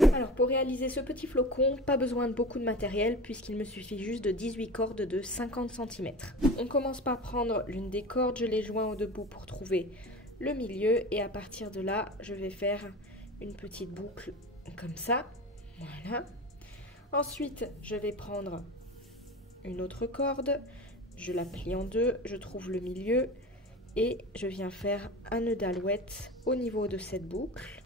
Alors pour réaliser ce petit flocon, pas besoin de beaucoup de matériel puisqu'il me suffit juste de 18 cordes de 50 cm. On commence par prendre l'une des cordes, je les joins au debout pour trouver le milieu et à partir de là, je vais faire une petite boucle comme ça. Voilà. Ensuite, je vais prendre une autre corde, je la plie en deux, je trouve le milieu et je viens faire un nœud d'alouette au niveau de cette boucle.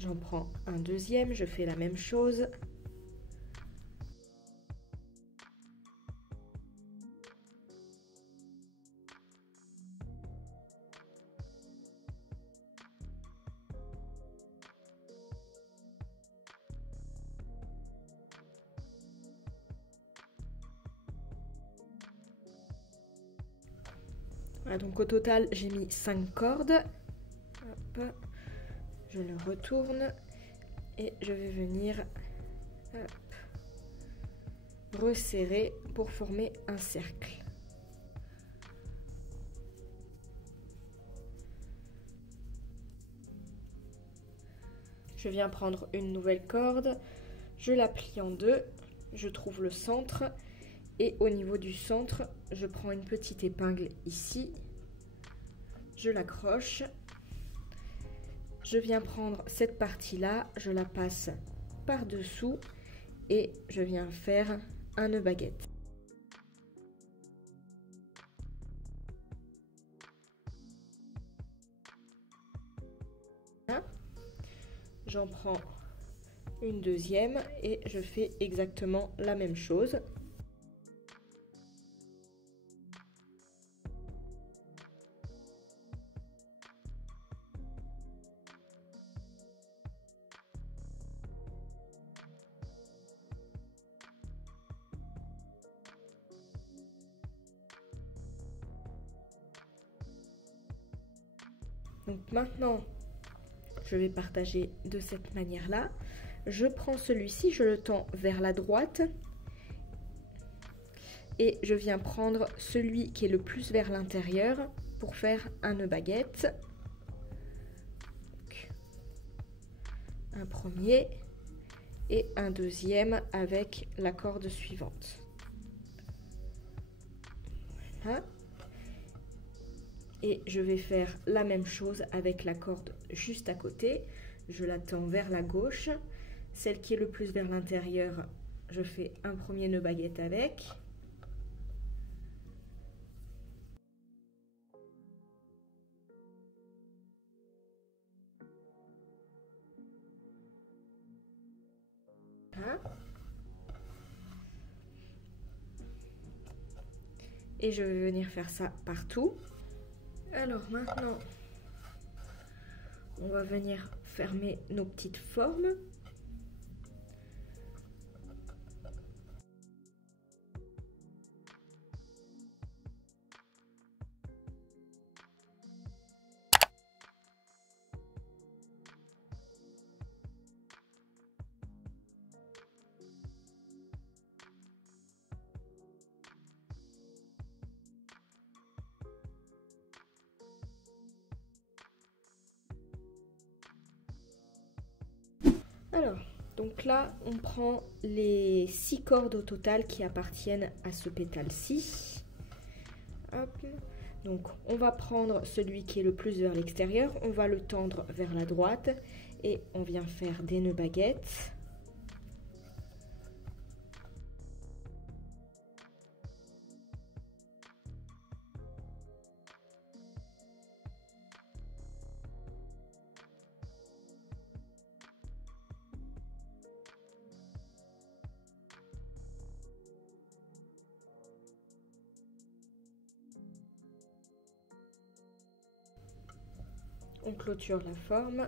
J'en prends un deuxième, je fais la même chose. Voilà, donc au total, j'ai mis 5 cordes. Hop. Je le retourne et je vais venir resserrer pour former un cercle. Je viens prendre une nouvelle corde, je la plie en deux, je trouve le centre et au niveau du centre, je prends une petite épingle ici, je l'accroche. Je viens prendre cette partie-là, je la passe par-dessous et je viens faire un nœud baguette. J'en prends une deuxième et je fais exactement la même chose. Donc maintenant, je vais partager de cette manière-là. Je prends celui-ci, je le tends vers la droite et je viens prendre celui qui est le plus vers l'intérieur pour faire un nœud baguette. Donc, un premier et un deuxième avec la corde suivante. Voilà. Et je vais faire la même chose avec la corde juste à côté. Je la tends vers la gauche. Celle qui est le plus vers l'intérieur, je fais un premier nœud baguette avec. Voilà. Et je vais venir faire ça partout. Alors maintenant, on va venir fermer nos petites formes. Alors, donc là, on prend les 6 cordes au total qui appartiennent à ce pétale-ci. Hop. Donc, on va prendre celui qui est le plus vers l'extérieur, on va le tendre vers la droite et on vient faire des nœuds baguettes. On clôture la forme.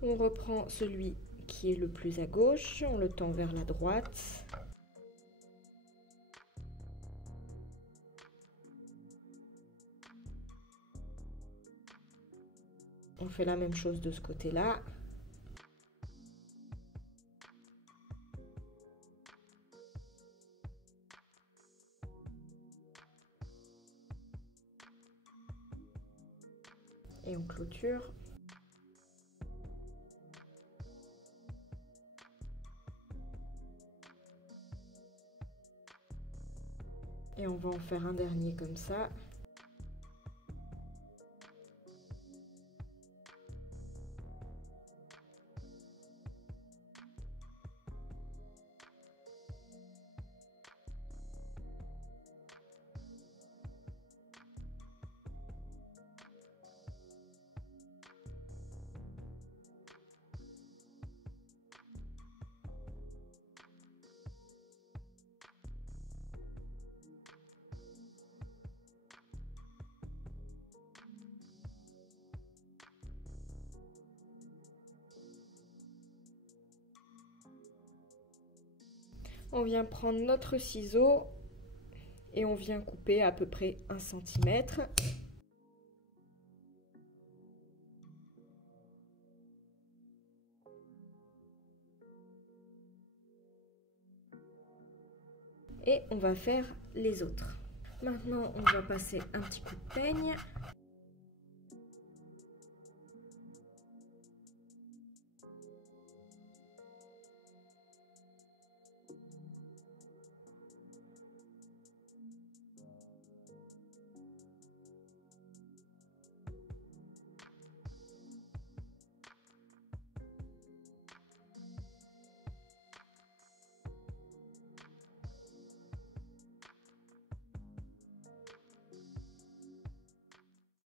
On reprend celui qui est le plus à gauche, on le tend vers la droite. on fait la même chose de ce côté-là. Et on clôture. Et on va en faire un dernier comme ça. On vient prendre notre ciseau et on vient couper à peu près 1 cm. Et on va faire les autres. Maintenant, on va passer un petit coup de peigne.